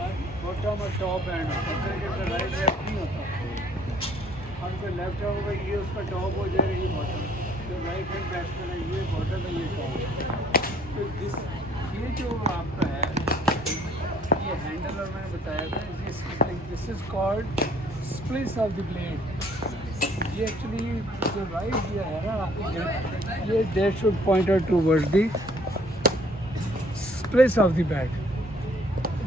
Bottom और top and होता है, क्रिकेट का राइट लेफ्ट नहीं होता। हमको लेफ्ट होगा ये उसका टॉप हो जाएगा, ये बॉटम। जो राइट हैंड बैट्समैन है ये बॉटम है, ये टॉप। तो ये जो आपका है ये हैंडल, और मैंने बताया था this is called splits of the blade. ये एक्चुअली जो राइट दिया है ना आपको, ये that should point out towards the splits of the bat.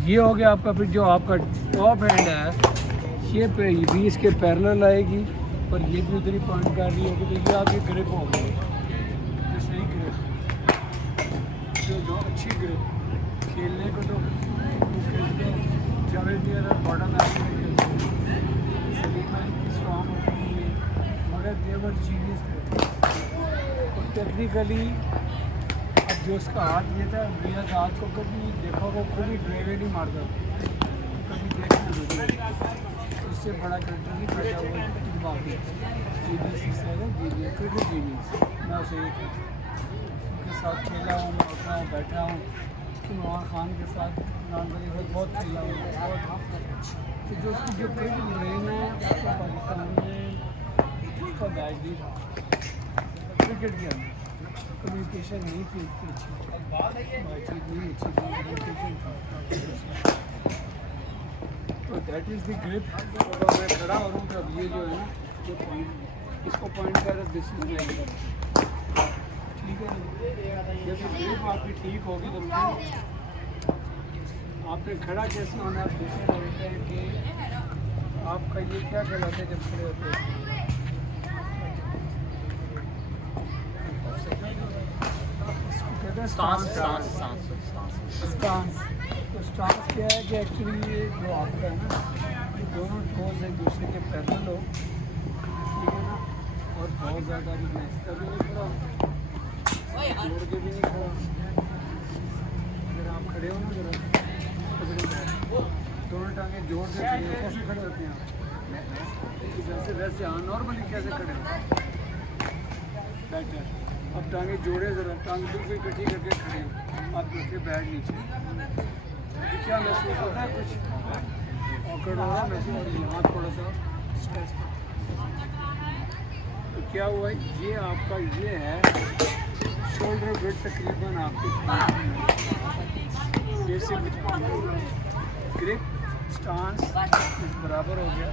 ये हो गया आपका। फिर जो आपका टॉप हैंड है ये पे भी इसके पैरेलल आएगी और ये भी उधर ही पॉइंट कर रही होगी। तो ये आपकी ग्रिप हो गई, ये सही ग्रिप, जो अच्छी ग्रिप खेलने को तो खेलते हैं। जावेद बॉटम सलीम स्ट्रॉन्ग होती है, मगर देवर जीनियस थे। और टेक्निकली अब जो उसका हाथ ये था, मेरा हाथ को कभी देखा होगा, कभी ड्राइवे नहीं मारता, कभी देखना उससे बड़ा क्रिकेटर नहीं पैदा हुआ बाकी जीनियस है ना, जीनियस क्रिकेट जीनियस। मैं उसे उनके साथ खेला हूँ, मैं उठा हूँ, बैठा हूँ। इमरान खान के साथ बहुत खेला हूँ, बहुत। तो जो उसकी जो क्रिकेट ब्रेन है उसको पाकिस्तान में उसका बैच भी था क्रिकेट के अंदर। कम्युनिकेशन नहीं थी इतनी अच्छी, बातचीत नहीं अच्छी थी, कम्युनिकेशन था। तो दैट इज़ द ग्रिप। अगर मैं खड़ा हो रहा हूँ तो अब ये जो है ना, ये पॉइंट, इसको पॉइंट कर रहा, दिस इज लाइक, ठीक है। जब ये ग्रिप आपकी ठीक होगी तो फिर आपने खड़ा कैसे होना, आप दूसरे होते हैं कि आपका ये क्या कहलाता है जब खड़े होते हैं, स्टांस। तो स्टांस क्या है कि एक्चुअली ये जो आपका है ना, ये दोनों टोज एक दूसरे के पैरेलल हो, ठीक है ना। और बहुत ज़्यादा भी मैं इसका भी नहीं खड़ा, जोड़ के भी नहीं खड़ा। अगर आप खड़े हो ना जरा, दोनों टांगे जोड़ के कैसे खड़े होते हैं आप, जैसे वैसे। हाँ, नॉर्मली कैसे खड़े होते हैं, बेटर। अब टांगे जोड़े ज़रा, टांग बिल्कुल इकट्ठी करके खड़े हो, आप रखे बैठ नीचे। क्या महसूस होता है, कुछ ऑकवर्ड हो रहा है महसूस, और यहाँ थोड़ा सा स्ट्रेस। तो क्या हुआ, ये आपका ये है शोल्डर ब्लेड तकरीबन आपकी बेसिक ग्रिप स्टांस बराबर हो गया।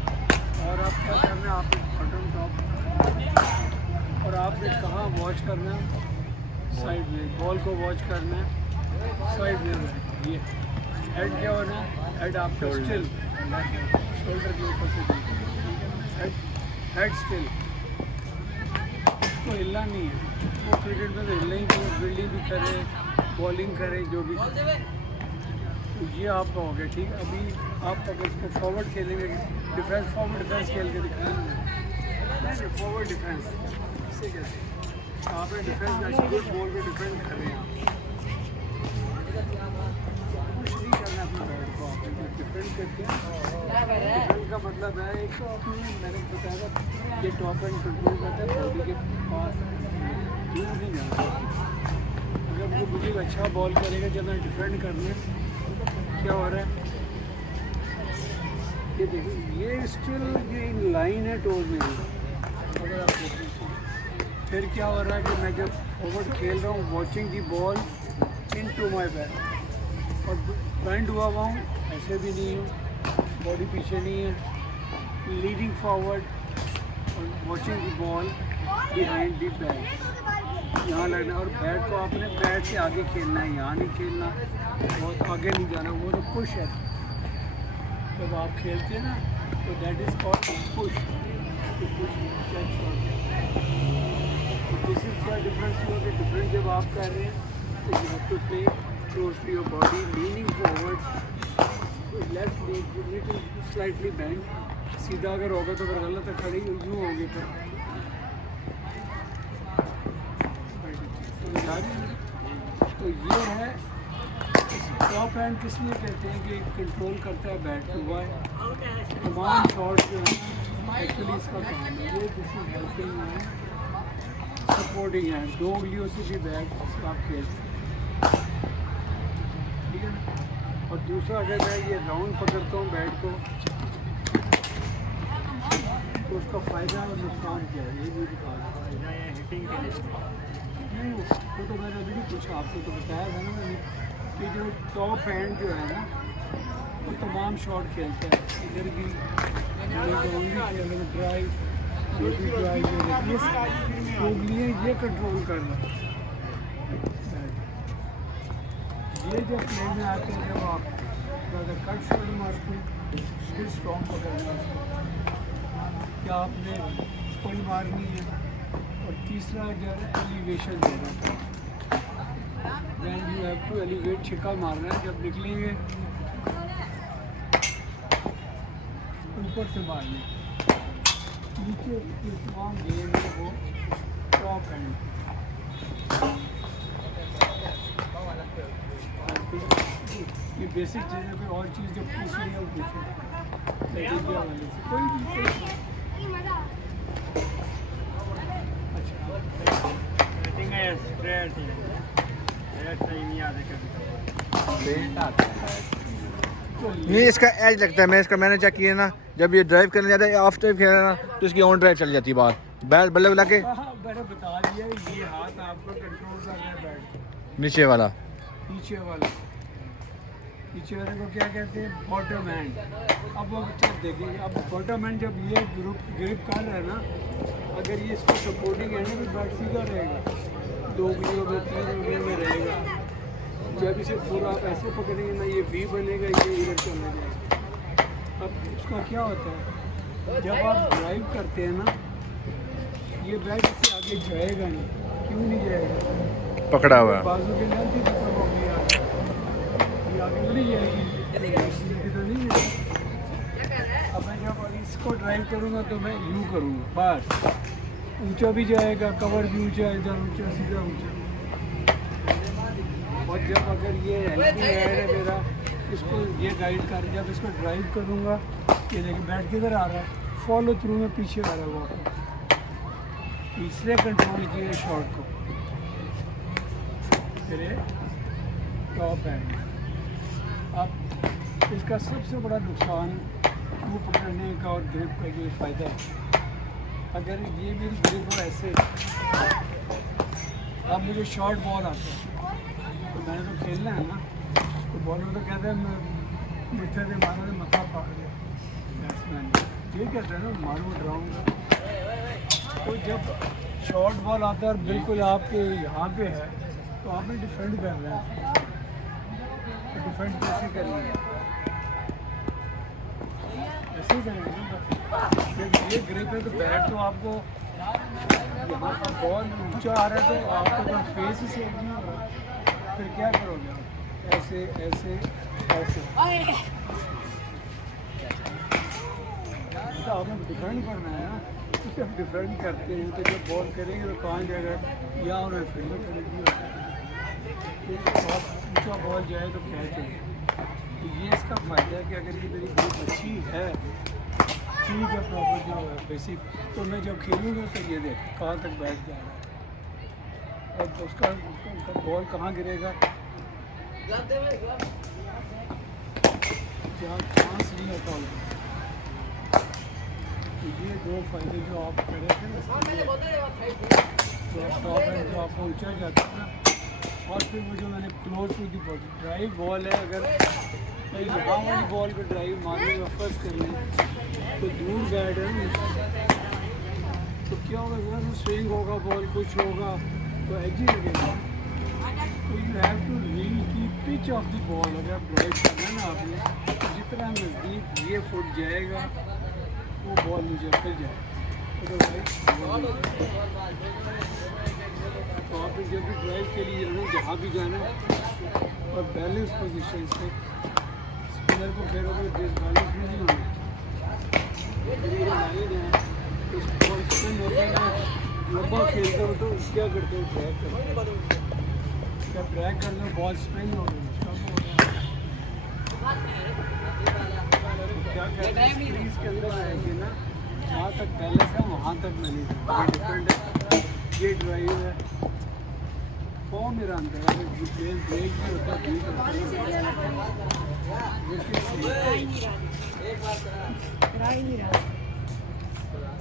और आप क्या करना है, आप बॉटम टॉप, और आपने कहाँ वॉच करना है, साइड में बॉल को वॉच करना है, साइड में। ये हेड क्या होना है, हेड आपका स्टिल शोल्डर के ऊपर से, हेड स्टिल, उसको हिलना नहीं है। वो क्रिकेट में तो हिलना ही नहीं, फील्डिंग भी करे, बॉलिंग करे, जो भी करे। तो ये आपका हो गया, ठीक है। अभी आप अगर इसको फॉरवर्ड खेलेंगे, डिफेंस, फॉरवर्ड डिफेंस खेल के दिखाएंगे, नहीं फॉरवर्ड डिफेंस इससे कैसे आप डिफेंस नेशनल बॉल को डिफेंड कर रहे हैं, कुछ नहीं करना अपने बैट को, आप डिफेंड करके। डिफेंड का मतलब है, एक तो आपने मैंने बताया था, ये टॉप एंड कंट्रोल करता है, बॉडी के पास दूर नहीं जाता। अगर वो मुझे अच्छा बॉल करेगा जब मैं डिफेंड करने, क्या हो रहा है, ये देखिए, ये स्टिल ये इन लाइन है टोज में। अगर आप देखें फिर क्या हो रहा है कि मैं जब फॉरवर्ड खेल रहा हूँ, watching the ball in to my back, और बेंड हुआ हुआ हूँ, ऐसे भी नहीं हूँ, बॉडी पीछे नहीं है, लीडिंग फॉरवर्ड और watching the ball behind the back, यहाँ लगना। और बैट को आपने बैट से आगे खेलना है, यहाँ नहीं खेलना, बहुत आगे नहीं जाना, वो तो पुश है। जब आप खेलते हैं ना तो that is called push. This is क्या डिफरेंस हुआ कि डिफरेंट जब आप कर रहे हैं तो you have to play close to your body, leaning forward, left leg little slightly bend. सीधा अगर होगा तो अगर गलत है, खड़ी यूँ होगी फिर तो ये है टॉप हैंड। किस लिए कहते हैं कि कंट्रोल करता है बैट को, वाई तमाम शॉट जो है एक्चुअली इसका काम है ये। दिस इज हेल्पिंग है, सपोर्टिंग है, दो उंगलियों से भी बैट आप खेलते हैं, ठीक है। और दूसरा अगर मैं ये राउंड पकड़ता हूँ बैट को तो उसका फ़ायदा और नुकसान क्या है ये भी बता फायदा ये हिटिंग के लिए नहीं। वो तो मैंने अभी भी पूछा आपसे तो बताया था ना मैंने कि जो टॉप हैंड जो है ना वो तमाम शॉट खेलता है, इधर भी ड्राइव ये भी ड्राइव तो लिए ये कंट्रोल करना। ये जब प्ले में आते हैं जब आप ज़्यादा कट शॉट मारते हैं फिर स्ट्रॉन्ग पकड़ना क्या आपने स्पिन मारनी है। और तीसरा जो है एलिवेशन देना, then you have to elevate, छिक्का मारना है जब निकलेंगे ऊपर से मारने नीचे तमाम गेम है वो टॉप हैंड। ये बेसिक चीज़ें पे और चीज़ जब पूछी है वो पूछे वाले से कोई भी नहीं इसका एज लगता है, मैंने चेक किया ना, जब ये ड्राइव करने जाता है ऑफ ड्राइव खेलना ना तो इसकी ऑन ड्राइव चली जाती है बाहर, बैट बल्ले बल्ला के मैंने बता दिया ये हाथ आपको कंट्रोल कर रहा है बैट नीचे वाला पीछे वाले को क्या कहते हैं बॉटम हैंड। अब वो बच्चे देखेंगे अब बॉटम हैंड जब ये ग्रिप कर रहा है ना, अगर ये इसको सपोर्टिंग है ना तो बैट सीधा रहेगा, 2 उंगलियों में 3 उंगलियों में रहेगा। जब इसे पूरा आप ऐसे पकड़ेंगे ना ये वी बनेगा, ये इधर चला जाएगा। अब उसका क्या होता है जब आप ड्राइव करते हैं ना ये बैट इससे आगे जाएगा नहीं, क्यों नहीं जाएगा, पकड़ा हुआ बाजू के लेंथ ही खत्म हो गई ये आगे नहीं जाएगी तो नहीं है। अब मैं जब इसको ड्राइव करूँगा तो मैं यूँ करूँगा बस, ऊंचा भी जाएगा, कवर भी ऊंचा, इधर ऊंचा सीधा ऊंचा। और जब अगर ये हेल्पिंग हैंड है मेरा इसको ये गाइड कर, जब इसको ड्राइव करूँगा ये देखिए बैट किधर आ रहा है, फॉलो थ्रू में पीछे आ रहा है वापस, तीसरे कंट्रोल किए शॉट को फिर टॉप हैंड। अब इसका सबसे बड़ा नुकसान वो पकड़ने का और ग्रिप का जो फ़ायदा है, अगर ये मेरी ग्रिप हो ऐसे, अब मुझे शॉर्ट बॉल आता है तो मैंने तो खेलना है ना, तो बॉलर तो कहते हैं मिठे से मारो तो मथा फाड़ गया बैट्समैन, ये कहते हैं ना मारो ड्राउंड। तो जब शॉर्ट बॉल आता है और बिल्कुल आपके यहाँ पे है तो आपने डिफेंड कर रहे हैं, तो डिफेंड कैसे करेंगे, ऐसे ही करेंगे ना। जब ये ग्रिप है तो बैट तो आपको यहाँ पर बॉल ऊंचा आ रहा है तो आपको तो फेस ही सेफ नहीं हो रहा, फिर क्या करोगे आप, ऐसे ऐसे ऐसे तो आपने डिफेंड करना है ना। तो जब डिफेंड करते हैं तो जब बॉल करेंगे तो कहाँ जाएगा, या उन्हें फील्डर करेगी, बहुत ऊँचा बॉल जाए तो कैच होगा। तो ये इसका फ़ायदा है कि अगर ये मेरी ग्रिप अच्छी है, ठीक है, प्रॉपर जो है बेसिक, तो मैं जब खेलूँगा तो ये देख कहाँ तक बैठ जा रहा है और उसका बॉल कहाँ गिरेगा, जहाँ चांस नहीं होता होगा। तो ये 2 फायदे जो आप करे थे ना, तो टॉप एंड जो आपको ऊँचा जाता है ना, और फिर वो जो मैंने close to the body drive ball है, अगर मैं यहाँ वाली बॉल पर ड्राइव मारने का फर्स्ट कर लें तो दूर बैट है ना, तो क्या होगा थोड़ा सा स्विंग होगा, बॉल कुछ होगा तो एज ही लगेगा। तो यू हैव टू रील की पिच ऑफ द बॉल, अगर आप ड्राइव करना है ना आपने तो जितना नज़दीक ये फुट जाएगा वो बॉल मुझे फिर जाए, तो आप जब भी ड्राइव के लिए जहाँ भी जाना और बैलेंस पोजीशन से स्पिनर को फेरोगे, डिसबैलेंस में नहीं होना। बॉल स्पिन होता है ना, लंबा खेलते हो तो क्या करते हो, ड्रैग करते हो, जब ड्रैग कर लो बॉल स्पिन हो गई, क्या कहते हैं क्रीज के अंदर आएगी ना, जहाँ तक बैलेंस है वहाँ तक नहीं, ये डिफरेंट है, ये ड्राइव है, फॉर्म मेरा अंदर है, ब्रेक भी होता है, इसकी करा ही नहीं रहा।